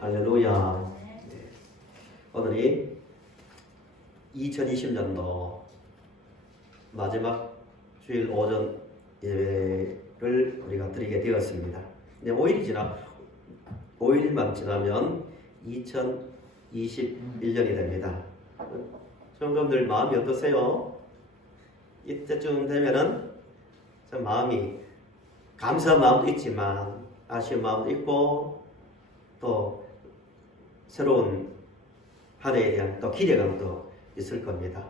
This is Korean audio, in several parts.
할렐루야. 오늘이 2020년도 마지막 주일 오전 예배를 우리가 드리게 되었습니다. 이제 5일만 지나면 2021년이 됩니다. 여러분들 마음이 어떠세요? 이때쯤 되면은 마음이 감사한 마음도 있지만 아쉬운 마음도 있고 또 새로운 한 해에 대한 또 기대감도 있을 겁니다.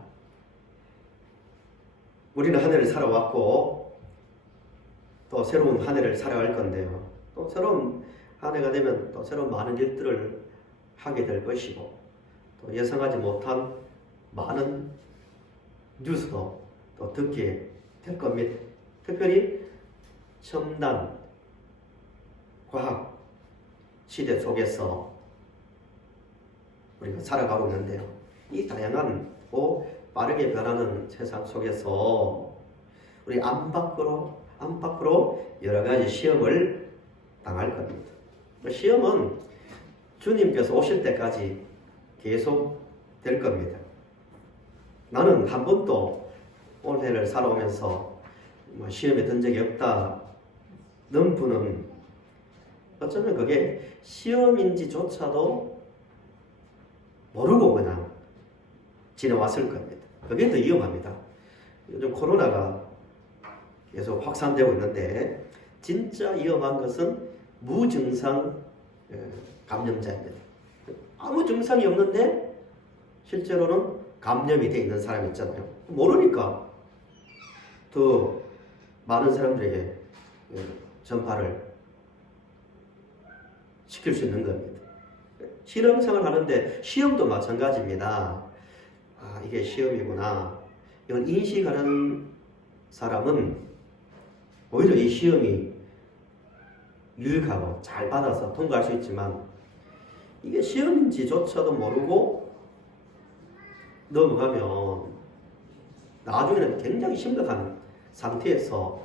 우리는 한 해를 살아왔고 또 새로운 한 해를 살아갈 건데요. 또 새로운 한 해가 되면 또 새로운 많은 일들을 하게 될 것이고 또 예상하지 못한 많은 뉴스도 또 듣게 될 겁니다. 특별히 첨단 과학 시대 속에서 우리가 살아가고 있는데요. 이 다양한 빠르게 변하는 세상 속에서 우리 안 밖으로 여러 가지 시험을 당할 겁니다. 시험은 주님께서 오실 때까지 계속 될 겁니다. 나는 한 번도 올해를 살아오면서 시험에 든 적이 없다는 분은 어쩌면 그게 시험인지조차도 모르고 그냥 지나왔을 겁니다. 그게 더 위험합니다. 요즘 코로나가 계속 확산되고 있는데 진짜 위험한 것은 무증상 감염자입니다. 아무 증상이 없는데 실제로는 감염이 되어 있는 사람이 있잖아요. 모르니까 더 많은 사람들에게 전파를 시킬 수 있는 겁니다. 실험생활 하는데 시험도 마찬가지입니다. 이게 시험이구나. 이건 인식하는 사람은 오히려 이 시험이 유익하고 잘 받아서 통과할 수 있지만 이게 시험인지조차도 모르고 넘어가면 나중에는 굉장히 심각한 상태에서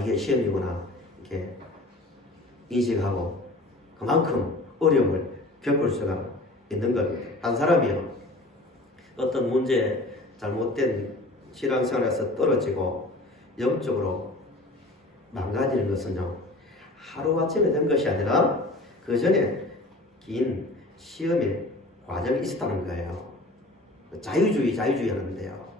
이게 시험이구나 이렇게 인식하고 그만큼 어려움을 겪을 수가 있는 겁니다. 한 사람이요 어떤 문제 잘못된 신앙생활에서 떨어지고 영적으로 망가지는 것은요 하루아침에 된 것이 아니라 그 전에 긴 시험의 과정이 있었다는 거예요. 자유주의 하는데요.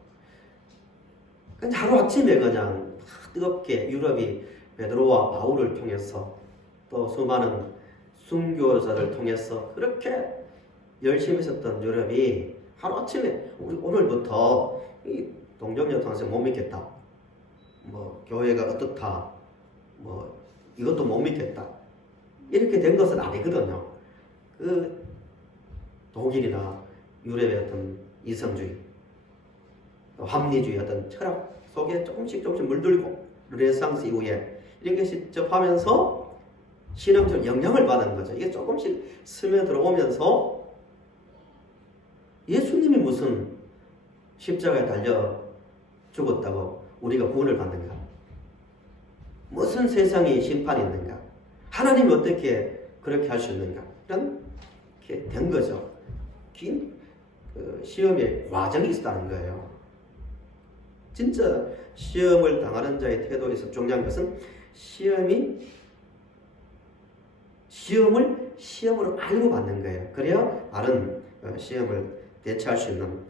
그냥 하루아침에 그냥 뜨겁게 유럽이 베드로와 바울을 통해서 또 수많은 순교자를 통해서 그렇게 열심히 있었던 유럽이 하루아침에 우리 오늘부터 이 동정녀 통해서 못 믿겠다. 교회가 어떻다. 이것도 못 믿겠다. 이렇게 된 것은 아니거든요. 그 독일이나 유럽의 어떤 이성주의, 합리주의 어떤 철학 속에 조금씩 물들고 르네상스 이후에 이런 것이 접하면서 신앙적 영향을 받은 거죠. 이게 조금씩 스며들어오면서 예수님이 무슨 십자가에 달려 죽었다고 우리가 구원을 받는가? 무슨 세상에 심판이 있는가? 하나님이 어떻게 그렇게 할 수 있는가? 이렇게 된 거죠. 긴 시험의 과정이 있었다는 거예요. 진짜 시험을 당하는 자의 태도에서 중요한 것은 시험을 시험으로 알고 받는 거예요. 그래야 다른 시험을 대처할 수 있는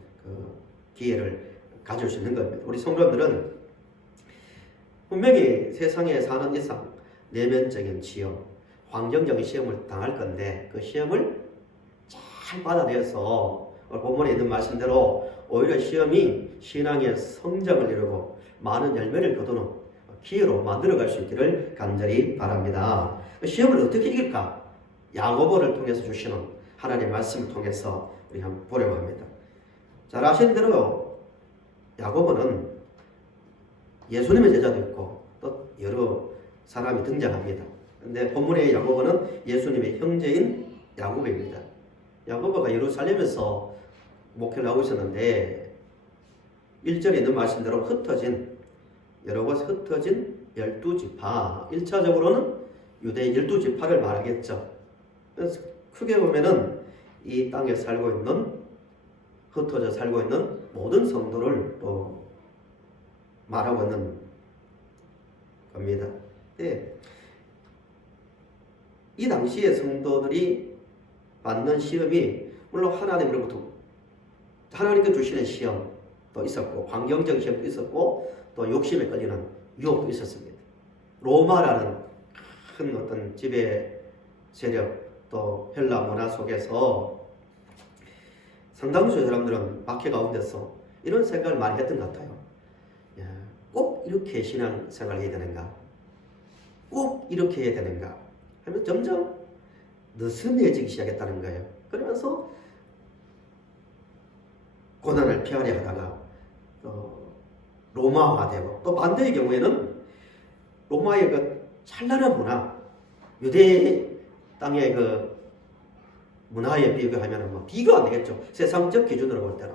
기회를 가질 수 있는 겁니다. 우리 성도들은 분명히 세상에 사는 이상 내면적인 시험, 환경적인 시험을 당할 건데 그 시험을 잘 받아내서 본문에 있는 말씀대로 오히려 시험이 신앙의 성장을 이루고 많은 열매를 거두는 기회로 만들어갈 수 있기를 간절히 바랍니다. 시험을 어떻게 이길까? 야고보를 통해서 주시는 하나님의 말씀을 통해서 우리 한번 보려고 합니다. 잘 아시는 대로 야고보는 예수님의 제자도 있고 또 여러 사람이 등장합니다. 근데 본문의 야고보는 예수님의 형제인 야고보입니다. 야고보가 예루살렘에서 목회를 하고 있었는데 1절에 있는 말씀대로 여러 곳에 흩어진 12지파 1차적으로는 유대 12지파를 말하겠죠. 그래서 크게 보면은 이 땅에 살고 있는, 흩어져 살고 있는 모든 성도를 또 말하고 있는 겁니다. 네. 이 당시에 성도들이 받는 시험이 물론 하나님으로부터 하나님께 주시는 시험도 있었고 환경적 시험도 있었고 또 욕심에 끌리는 유혹도 있었습니다. 로마라는 큰 어떤 지배 세력 또 헬라 문화 속에서 상당수의 사람들은 박해 가운데서 이런 생각을 많이 했던 것 같아요. 야, 꼭 이렇게 신앙생활을 해야 되는가? 꼭 이렇게 해야 되는가? 하면 점점 느슨해지기 시작했다는 거예요. 그러면서 고난을 피하려 하다가 로마화되고 또 반대의 경우에는 로마의 그 찬란한 문화, 유대 땅의 그 문화에 비교하면 뭐 비교 안 되겠죠. 세상적 기준으로 볼 때는.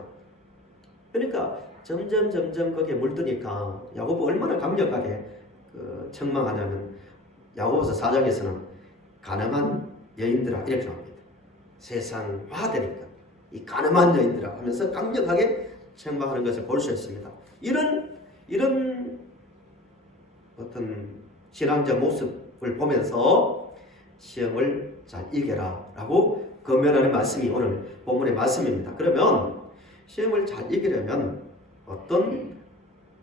그러니까 점점 거기에 물드니까 야고보 얼마나 강력하게 책망하냐면 야고보서 4장에서는 가늠한 여인들아 이렇게 나옵니다. 세상화되니까 이 가늠한 여인들아 하면서 강력하게 책망하는 것을 볼 수 있습니다. 이런 어떤 신앙적 모습을 보면서 시험을 잘 이겨라 라고 권면하는 말씀이 오늘 본문의 말씀입니다. 그러면 시험을 잘 이기려면 어떤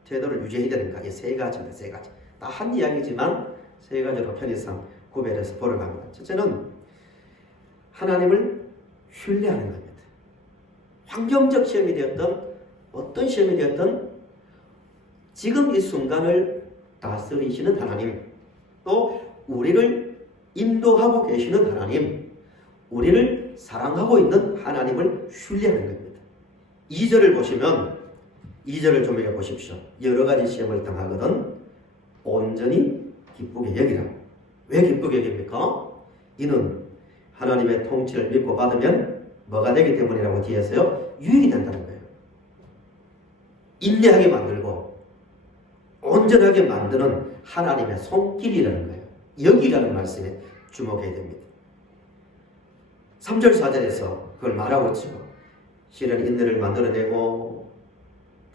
태도를 유지해야 되는가? 이 세 가지입니다. 세 가지. 다 한 이야기지만 세 가지로 편의상 구별해서 보러 갑니다. 첫째는 하나님을 신뢰하는 겁니다. 환경적 시험이 되었던 어떤 시험이 되었던 지금 이 순간을 다스리시는 하나님, 또 우리를 인도하고 계시는 하나님, 우리를 사랑하고 있는 하나님을 신뢰하는 겁니다. 2절을 보시면 2절을 좀 읽어보십시오. 여러 가지 시험을 당하거든 온전히 기쁘게 여기라. 왜 기쁘게 여깁니까? 이는 하나님의 통치를 믿고 받으면 뭐가 되기 때문이라고 뒤에서요 유익이 된다는 거예요. 인내하게 만들고 온전하게 만드는 하나님의 손길이라는 거예요. 여기라는 말씀에 주목해야 됩니다. 3절 4절에서 그걸 말하고 있죠. 실은 인내를 만들어내고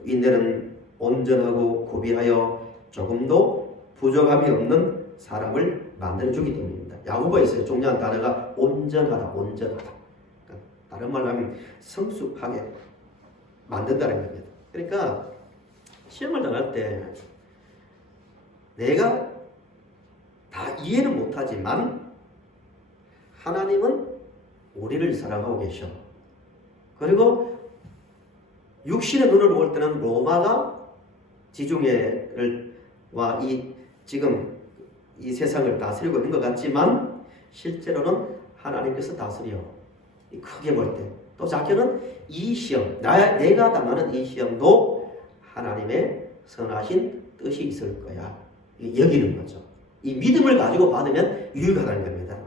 인내는 온전하고 구비하여 조금도 부족함이 없는 사람을 만들어주기 때문입니다. 야고보에서 중요한 단어가 온전하다, 온전하다. 그러니까 다른 말로 하면 성숙하게 만든다는 겁니다. 그러니까 시험을 당할 때 내가 다 이해는 못하지만 하나님은 우리를 사랑하고 계셔. 그리고 육신의 눈으로 볼 때는 로마가 지중해를 지금 이 세상을 다스리고 있는 것 같지만 실제로는 하나님께서 다스려. 크게 볼 때. 또 작게는 이 시험, 내가 당하는 이 시험도 하나님의 선하신 뜻이 있을 거야. 여기는 거죠. 이 믿음을 가지고 받으면 유익하다는 겁니다.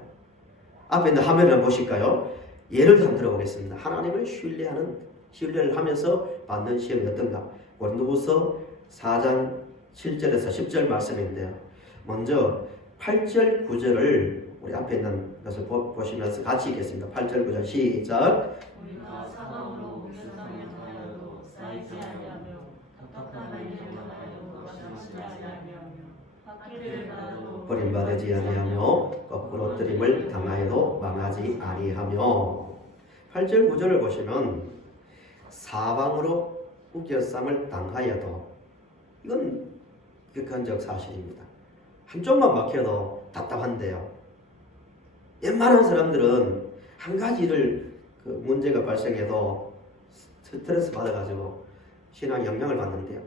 앞에 있는 화면을 보실까요? 예를 한번 들어보겠습니다. 하나님을 신뢰를 하면서 받는 시험이 어떤가? 고린도후서 4장 7절에서 10절 말씀인데요. 먼저 8절 9절을 우리 앞에 있는 것을 보시면서 같이 읽겠습니다. 8절 9절 시작. 우리가 사방으로 우편상에 하여도 쌓이지 아니하며 답답한 일을 하여도 잠시 아니하며 학기를 받아도 버림받지 아니하며 거꾸로 뜨림을 당하여도 망하지 아니하며 8절 9절을 보시면 사방으로 우겨쌈을 당하여도 이건 객관적 사실입니다. 한쪽만 막혀도 답답한데요. 웬만한 사람들은 한 가지를 문제가 발생해도 스트레스 받아가지고 신앙에 영향을 받는데요.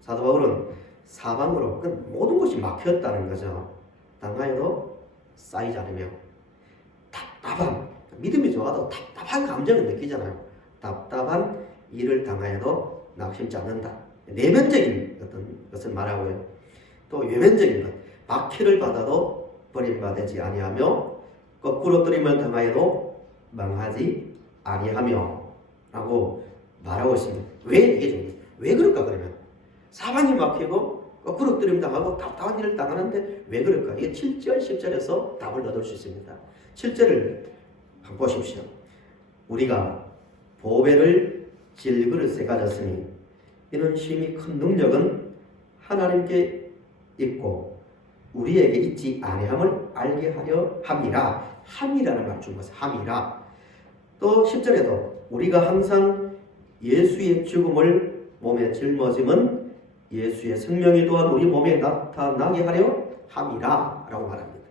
사도 바울은 사방으로 모든 것이 막혔다는 거죠. 당하여도 쌓이지 않으며 답답한 믿음이 좋아도 답답한 감정을 느끼잖아요. 답답한 일을 당하여도 낙심치 않는다. 내면적인 어떤 것을 말하고요. 또 외면적인 것, 박해를 받아도 버림받지 아니하며 거꾸로 뜨림을 당하여도 망하지 아니하며 라고 말하고 있습니다. 왜 이게 중요해요? 왜 그럴까 그러면? 사방이 막히고 부르뜨림 당하고 답답한 일을 당하는데 왜 그럴까? 이게 7절, 10절에서 답을 얻을 수 있습니다. 7절을 한번 보십시오. 우리가 보배를 질그릇에 가졌으니 이는 심히 큰 능력은 하나님께 있고 우리에게 있지 아니함을 알게 하려 함이라. 함이라는 말 준 것은 함이라. 또 10절에도 우리가 항상 예수의 죽음을 몸에 짊어짐은 예수의 생명이 또한 우리 몸에 나타나게 하려 함이라 라고 말합니다.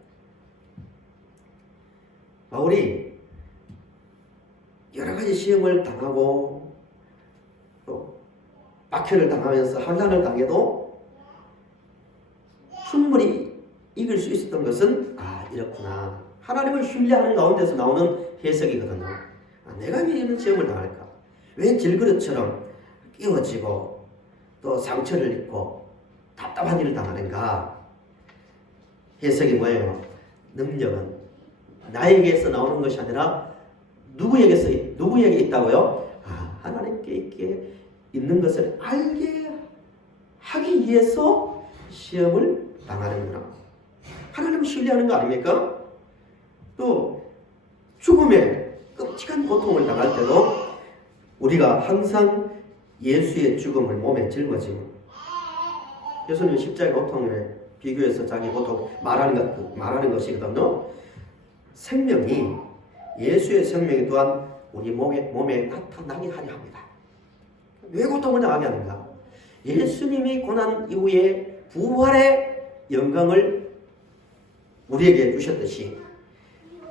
바울이 여러 가지 시험을 당하고 또 박해를 당하면서 환난을 당해도 충분히 이길 수 있었던 것은 이렇구나. 하나님을 신뢰하는 가운데서 나오는 해석이거든요. 내가 왜 이런 시험을 당할까? 왜 질그릇처럼 끼워지고 또 상처를 입고 답답한 일을 당하는가? 해석이 뭐예요? 능력은 나에게서 나오는 것이 아니라 누구에게 있다고요? 하나님께 있게 있는 것을 알게 하기 위해서 시험을 당하는구나. 하나님을 신뢰하는 거 아닙니까? 또 죽음에 끔찍한 고통을 당할 때도 우리가 항상 예수의 죽음을 몸에 짊어지고, 예수님 십자가의 고통에 비교해서 자기 고통 말하는 것이거든요. 생명이, 예수의 생명이 또한 우리 몸에 나타나게 하려 합니다. 왜 고통을 당하게 하는가? 예수님이 고난 이후에 부활의 영광을 우리에게 주셨듯이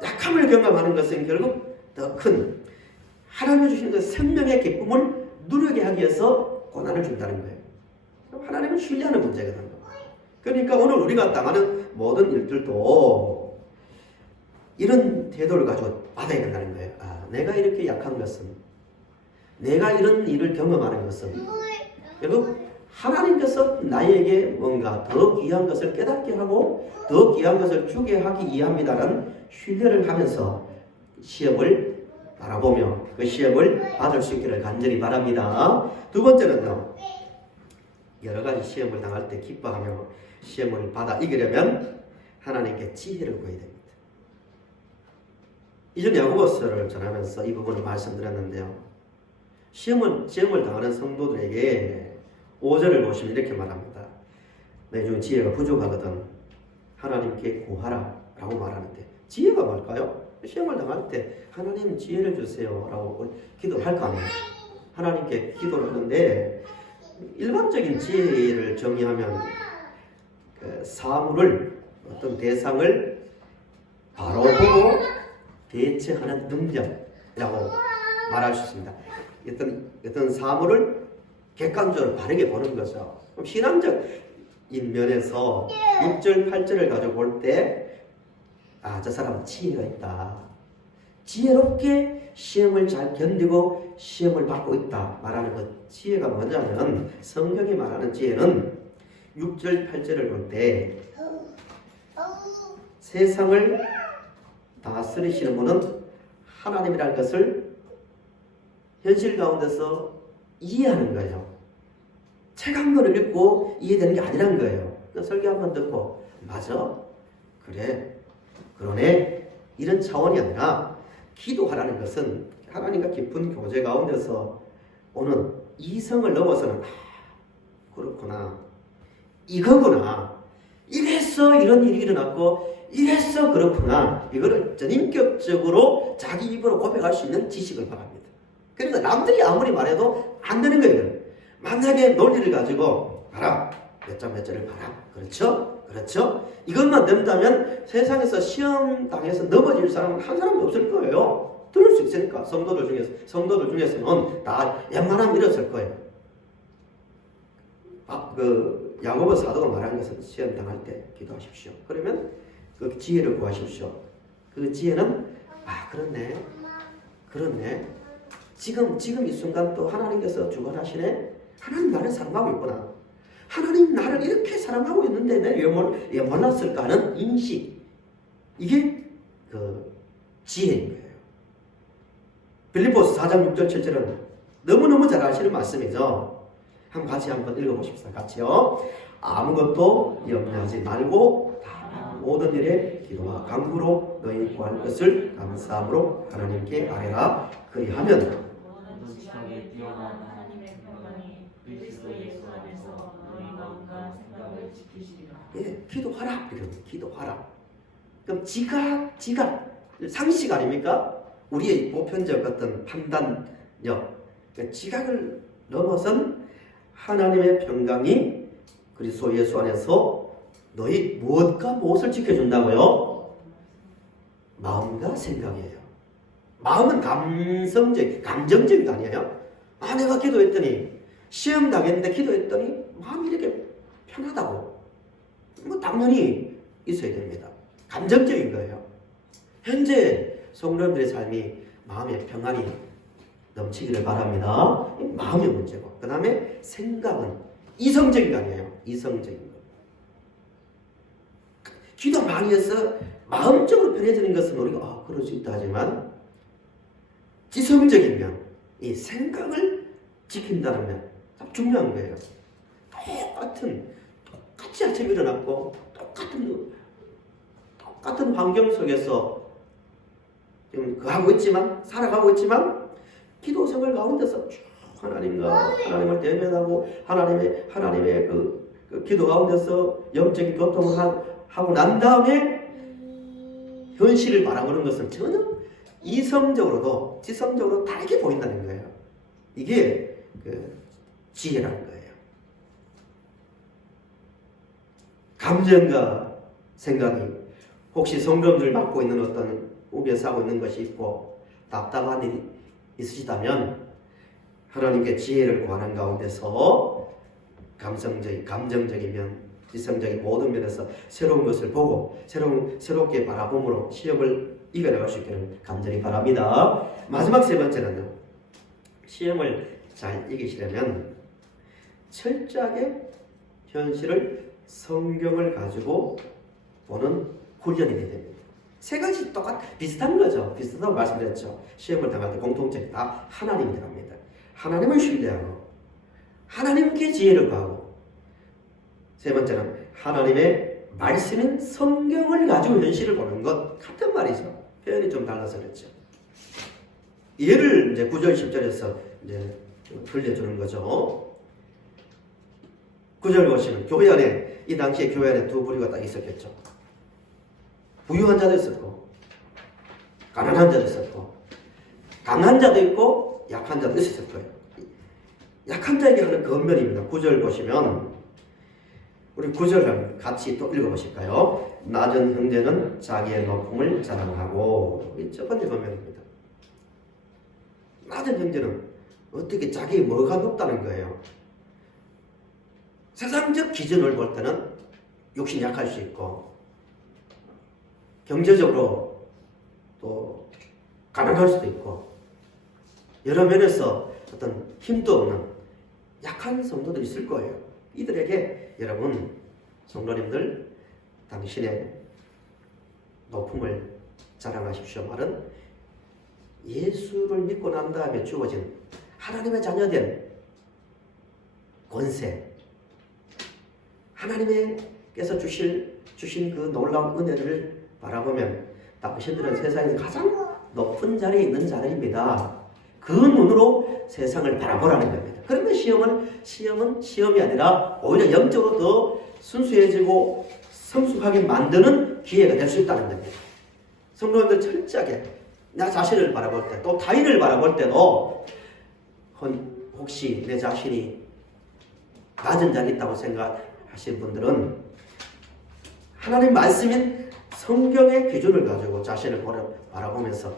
약함을 경험하는 것은 결국 더 큰 하나님이 주신 그 생명의 기쁨을 누리게 하기 위해서 고난을 준다는 거예요. 하나님을 신뢰하는 문제거든요. 그러니까 오늘 우리가 당하는 모든 일들도 이런 태도를 가지고 받아야 된다는 거예요. 내가 이렇게 약한 것은, 내가 이런 일을 경험하는 것은 결국 하나님께서 나에게 뭔가 더 귀한 것을 깨닫게 하고 더 귀한 것을 주게 하기 위함이다라는 신뢰를 하면서 시험을 바라보며 그 시험을 받을 수 있기를 간절히 바랍니다. 두 번째는요, 여러 가지 시험을 당할 때 기뻐하며 시험을 받아 이기려면 하나님께 지혜를 구해야 됩니다. 이전 야고보서를 전하면서 이 부분을 말씀드렸는데요. 시험을 당하는 성도들에게 5절을 보시면 이렇게 말합니다. 내 중 지혜가 부족하거든 하나님께 구하라 라고 말하는데, 지혜가 뭘까요? 시험을 당할 때 하나님 지혜를 주세요 라고 기도할 거 아니에요. 하나님께 기도를 하는데, 일반적인 지혜를 정의하면 사물을, 어떤 대상을 바로 보고 대처하는 능력이라고 말할 수 있습니다. 어떤 사물을 객관적으로 바르게 보는 거죠. 그럼 신앙적인 면에서 6절, 8절을 가지고 볼 때 저 사람은 지혜가 있다. 지혜롭게 시험을 잘 견디고 시험을 받고 있다 말하는 것. 지혜가 뭐냐면, 성경이 말하는 지혜는 6절, 8절을 볼 때 세상을 다스리시는 분은 하나님이라는 것을 현실 가운데서 이해하는 거예요. 책 한 권을 읽고 이해되는 게 아니란 거예요. 설교 한 번 듣고 맞아? 그래? 그러네? 이런 차원이 아니라, 기도하라는 것은 하나님과 깊은 교제 가운데서 오는 이성을 넘어서는 그렇구나, 이거구나, 이래서 이런 일이 일어났고 이래서 그렇구나, 이거를 전인격적으로 자기 입으로 고백할 수 있는 지식을 바랍니다. 그러니까 남들이 아무리 말해도 안 되는 거예요. 만약에 논리를 가지고 봐라, 몇 점 몇 절을 봐라, 그렇죠? 이것만 된다면 세상에서 시험 당해서 넘어질 사람은 한 사람도 없을 거예요. 들을 수 있으니까. 성도들 중에서는 다 웬만하면 이랬을 거예요. 야고보 사도가 말하는 것은 시험 당할 때 기도하십시오. 그러면 그 지혜를 구하십시오. 그 지혜는 그렇네. 지금 이 순간 또 하나님께서 주관하시네. 하나님 나를 사랑하고 있구나. 하나님 나를 이렇게 사랑하고 있는데 내가 왜 몰랐을까 하는 인식. 이게 그 지혜인 거예요. 빌립보서 4장 6절 7절은 너무너무 잘 아시는 말씀이죠. 같이 한번 읽어보십시다. 같이요. 아무것도 염려하지 말고 다만 모든 일에 기도와 간구로 너희 구할 것을 감사함으로 하나님께 아뢰라. 그리하면 모든 지각에 뛰어난 하나님의 평강이 그리스도 예수 안에서 너희 마음과 생각을 지키시리라. 예, 기도하라. 이런 기도하라. 그럼 지각 상식 아닙니까? 우리의 보편적 어떤 판단력, 그러니까 지각을 넘어선 하나님의 평강이 그리스도 예수 안에서 너희 무엇과 무엇을 지켜준다고요? 마음과 생각이에요. 마음은 감정적인 거 아니에요? 내가 기도했더니 시험 당했는데 기도했더니 마음이 이렇게 편하다고. 당연히 있어야 됩니다. 감정적인 거예요. 현재 성도님들의 삶이 마음의 평안이 넘치기를 바랍니다. 마음의 문제고, 그 다음에 생각은 이성적인 거 아니에요. 이성적인 거. 기도 많이 해서 마음적으로 편해지는 것은 우리가 그럴 수 있다 하지만 지성적인 면, 이 생각을 지킨다는 면, 참 중요한 거예요. 똑같이 아침에 일어났고 똑같은 환경 속에서 지금 살아가고 있지만 기도 생활 가운데서 쭉 하나님을 대면하고 하나님의 그 기도 가운데서 영적인 교통을 하고 난 다음에 현실을 바라보는 것은 전혀 이성적으로도 지성적으로 다르게 보인다는 거예요. 이게 그 지혜라는 거예요. 감정과 생각이 혹시 성도님들 맡고 있는 어떤 우겨서 하고 있는 것이 있고 답답한 일이 있으시다면 하나님께 지혜를 구하는 가운데서 감정적인 면, 지성적인 모든 면에서 새로운 것을 보고 새롭게 바라봄으로 시험을 이겨나갈 수 있기를 간절히 바랍니다. 마지막 세 번째는요. 시험을 잘 이기시려면 철저하게 현실을 성경을 가지고 보는 훈련이 되야 됩니다. 세 가지 비슷한 거죠. 비슷하다고 말씀드렸죠. 시험을 당할 때 공통점이 다 하나님이 들어갑니다. 하나님을 신뢰하고 하나님께 지혜를 구하고 세 번째는 하나님의 말씀인 성경을 가지고 현실을 보는 것 같은 말이죠. 표현이 좀 달라서 그렇죠. 예를 이제 9절 10절에서 이제 들려주는 거죠. 9절 보시면 교회 안에 이 당시에 교회 안에 두 부류가 딱 있었겠죠. 부유한 자도 있었고 가난한 자도 있었고 강한 자도 있고 약한 자도 있었을 거예요. 약한 자에게 하는 건면입니다. 9절 보시면 우리 9절을 같이 또 읽어보실까요? 낮은 형제는 자기의 높음을 자랑하고 이 첫 번째 건면입니다. 낮은 형제는 어떻게 자기의 뭐가 높다는 거예요. 세상적 기준을 볼 때는 욕심이 약할 수 있고 경제적으로 또 가난할 수도 있고 여러 면에서 어떤 힘도 없는 약한 성도들이 있을 거예요. 이들에게 여러분 성도님들 당신의 높음을 자랑하십시오. 말은 예수를 믿고 난 다음에 주어진 하나님의 자녀된 권세, 하나님께서 주신 그 놀라운 은혜를 바라보면 당신들은 세상에서 가장 높은 자리에 있는 자들입니다. 그 눈으로 세상을 바라보라는 겁니다. 그러면 시험은 시험이 아니라 오히려 영적으로 더 순수해지고 성숙하게 만드는 기회가 될 수 있다는 겁니다. 성도님들 철저하게 나 자신을 바라볼 때 또 타인을 바라볼 때도 혹시 내 자신이 낮은 자리에 있다고 생각하시는 분들은 하나님 말씀인 성경의 기준을 가지고 자신을 바라보면서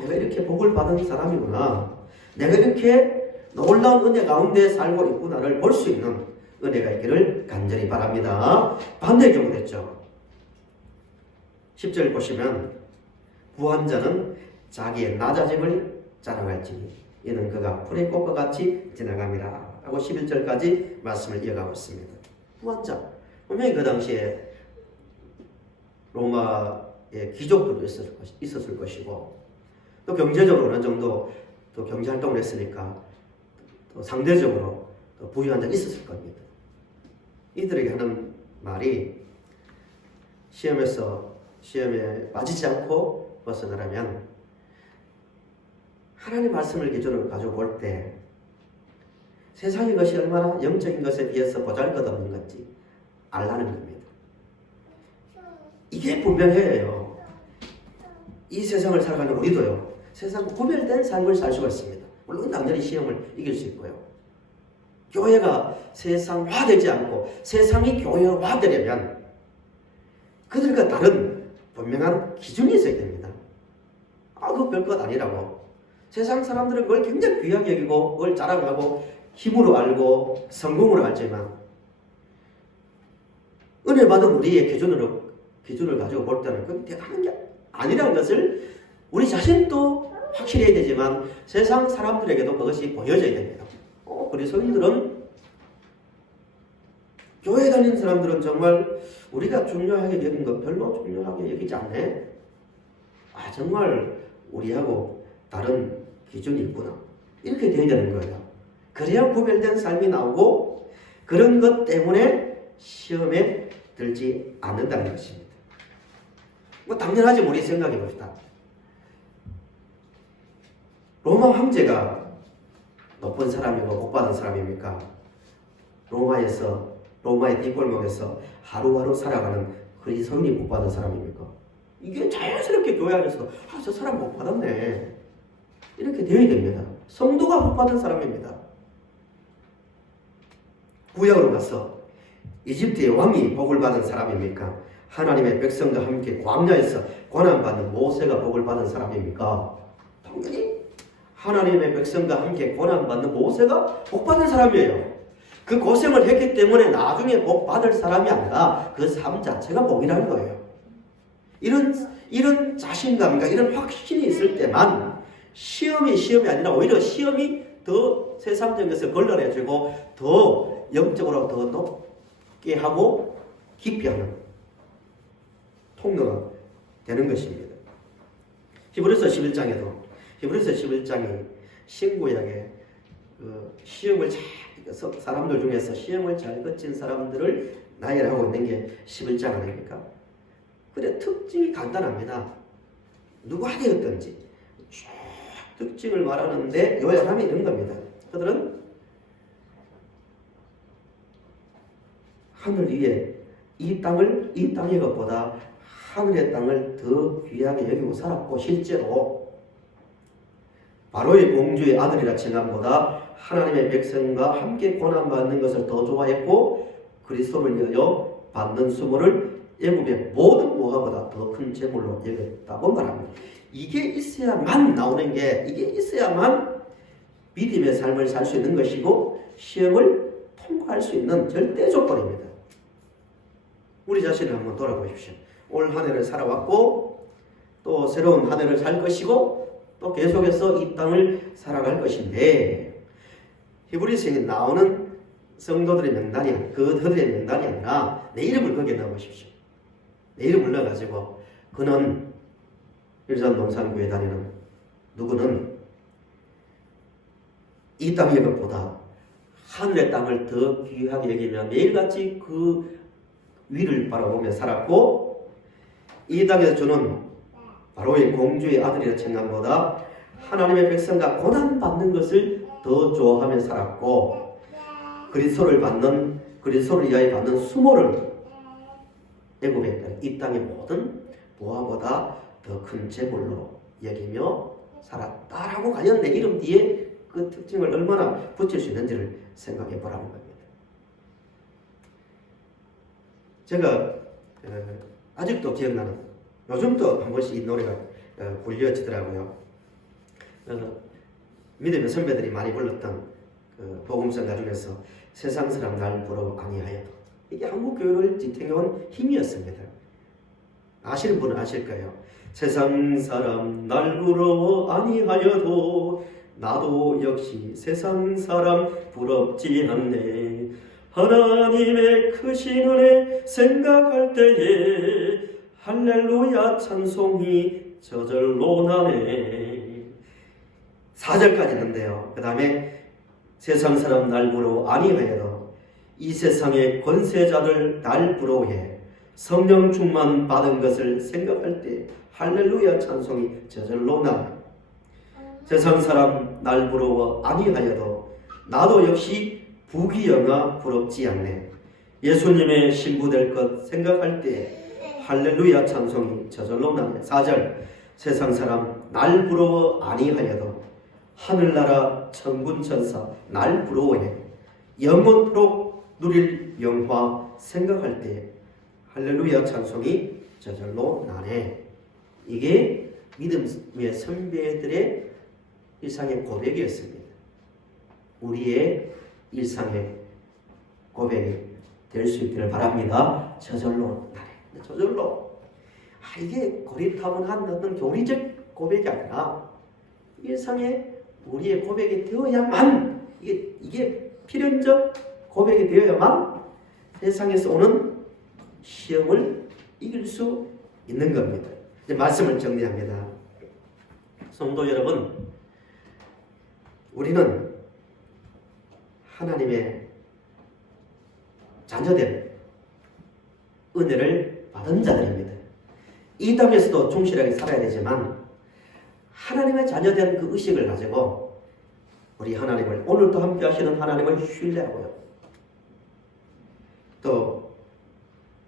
내가 이렇게 복을 받은 사람이구나, 내가 이렇게 놀라운 은혜 가운데 살고 있구나를 볼 수 있는 은혜가 있기를 간절히 바랍니다. 반대의 경우도 있죠. 10절 보시면 부한 자는 자기의 낮아짐을 자랑할지니 이는 그가 풀의 꽃과 같이 지나갑니다 하고 11절까지 말씀을 이어가고 있습니다. 부한 자, 분명히 그 당시에 로마의 귀족들도 있었을 것이고 또 경제적으로 어느 정도 또 경제활동을 했으니까 또 상대적으로 또 부유한 자가 있었을 겁니다. 이들에게 하는 말이 시험에 빠지지 않고 벗어나려면 하나님의 말씀을 기준으로 가지고 볼 때 세상의 것이 얼마나 영적인 것에 비해서 보잘것없는 건지 알라는 겁니다. 이게 분명해요. 이 세상을 살아가는 우리도요. 세상 구별된 삶을 살 수가 있습니다. 물론 당연히 시험을 이길 수 있고요. 교회가 세상화되지 않고 세상이 교회화되려면 그들과 다른 분명한 기준이 있어야 됩니다. 그거 별것 아니라고. 세상 사람들은 그걸 굉장히 귀하게 여기고 그걸 자랑하고 힘으로 알고 성공으로 알지만 은혜 받은 우리의 기준을 가지고 볼 때는 그건 대단한 게 아니라는 것을 우리 자신도 확실히 해야 되지만 세상 사람들에게도 그것이 보여져야 됩니다. 그리스도인들은 교회 다니는 사람들은 정말 우리가 중요하게 여긴 것 별로 중요하게 여기지 않네. 정말 우리하고 다른 기준이 있구나. 이렇게 돼야 되는 거예요. 그래야 구별된 삶이 나오고 그런 것 때문에 시험에 들지 않는다는 것입니다. 당연하지 우리 생각해 봅시다. 로마 황제가 높은 사람이고 복받은 사람입니까? 로마의 뒷골목에서 하루하루 살아가는 그리스도인이 복받은 사람입니까? 이게 자연스럽게 교회 안에서도 저 사람 복받았네 이렇게 되어야 됩니다. 성도가 복받은 사람입니다. 구약으로 가서 이집트의 왕이 복을 받은 사람입니까? 하나님의 백성과 함께 광야에서 고난받는 모세가 복을 받은 사람입니까? 당연히 하나님의 백성과 함께 고난받는 모세가 복받은 사람이에요. 그 고생을 했기 때문에 나중에 복받을 사람이 아니라 그 삶 자체가 복이라는 거예요. 이런 자신감과 이런 확신이 있을 때만 시험이 아니라 오히려 시험이 더 세상적인 것을 걸러내주고 더 영적으로 더 높게 하고 깊이 하는 통로가 되는 것입니다. 히브리서 11장이 신구약에 시험을 사람들 중에서 시험을 잘 거친 사람들을 나열하고 있는 게 11장 아닙니까? 그래 특징이 간단합니다. 누가 되었든지 쭉 특징을 말하는데 요약하면 이런 겁니다. 그들은 하늘 위에 이 땅의 것보다 하늘의 땅을 더 귀하게 여기고 살았고 실제로 바로의 공주의 아들이라 칭함보다 하나님의 백성과 함께 고난받는 것을 더 좋아했고 그리스도를 위하여 받는 수모를 애굽의 모든 모아보다 더 큰 재물로 여겼다고 말합니다. 이게 있어야만 나오는 게 이게 있어야만 믿음의 삶을 살 수 있는 것이고 시험을 통과할 수 있는 절대 조건입니다. 우리 자신을 한번 돌아보십시오. 올 한 해를 살아왔고 또 새로운 한 해를 살 것이고 또 계속해서 이 땅을 살아갈 것인데 히브리서에 나오는 성도들의 명단이 그들의 명단이 아니라 내 이름을 거기에 넣어보십시오. 내 이름을 넣어가지고 그는 일산 농산교회 다니는 누구는 이 땅의 것보다 하늘의 땅을 더 귀하게 여기며 매일같이 그 위를 바라보며 살았고 이 땅에서 주는 바로의 공주의 아들이라 칭함보다 하나님의 백성과 고난받는 것을 더 좋아하며 살았고 그리스도를 위하여 받는 수모를 애굽의 이 땅의 모든 보화보다 더 큰 재물로 여기며 살았다라고 과연 내 이름 뒤에 그 특징을 얼마나 붙일 수 있는지를 생각해 보라는 겁니다. 제가 아직도 기억나는 요즘도 한 번씩 이 노래가 불려지더라고요. 믿음의 선배들이 많이 불렀던 복음성가 중에서 세상 사람 날 부러워 아니하여도 이게 한국 교회를 지탱해온 힘이었습니다. 아시는 분은 아실 거예요. 세상 사람 날 부러워 아니하여도 나도 역시 세상 사람 부럽지 않네. 하나님의 크신 은혜 생각할 때에 할렐루야 찬송이 저절로 나네. 4절까지 있는데요. 그 다음에 세상 사람 날 부러워 아니하여도 이 세상의 권세자들 날 부러워해 성령 충만 받은 것을 생각할 때 할렐루야 찬송이 저절로 나네. 세상 사람 날 부러워 아니하여도 나도 역시 부귀영화 부럽지 않네. 예수님의 신부 될 것 생각할 때 할렐루야 찬송이 저절로 나네. 4절 세상 사람 날 부러워 아니하여도 하늘나라 천군 천사 날 부러워해 영원토록 누릴 영화 생각할 때 할렐루야 찬송이 저절로 나네. 이게 믿음의 선배들의 일상의 고백이었습니다. 우리의 일상의 고백이 될 수 있기를 바랍니다. 저절로 나네. 저절로. 이게 고리타분한 어떤 교리적 고백이 아니라 일상의 우리의 고백이 되어야만 이게 필연적 고백이 되어야만 세상에서 오는 시험을 이길 수 있는 겁니다. 이제 말씀을 정리합니다. 성도 여러분, 우리는 하나님의 자녀된 은혜를 받은 자들입니다. 이 땅에서도 충실하게 살아야 되지만 하나님의 자녀된 그 의식을 가지고 우리 하나님을, 오늘도 함께 하시는 하나님을 신뢰하고요. 또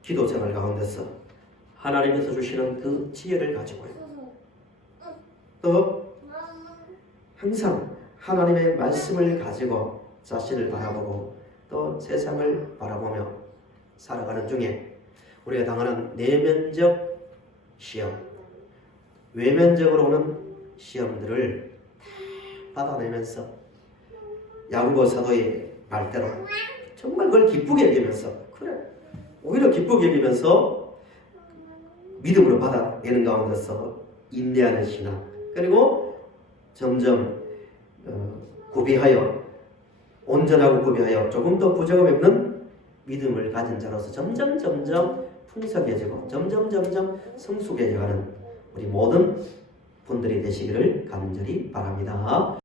기도 생활 가운데서 하나님께서 주시는 그 지혜를 가지고요. 또 항상 하나님의 말씀을 가지고 자신을 바라보고 또 세상을 바라보며 살아가는 중에 우리가 당하는 내면적 시험, 외면적으로 오는 시험들을 다 받아내면서 야고보 사도의 말대로 정말 그걸 기쁘게 여기면서, 그래, 오히려 기쁘게 여기면서 믿음으로 받아내는 가운데서 인내하는 신앙, 그리고 점점 구비하여, 온전하고 구비하여 조금 더 부족함 없는 믿음을 가진 자로서 점점 풍성해지고 점점 성숙해져가는 우리 모든 분들이 되시기를 간절히 바랍니다.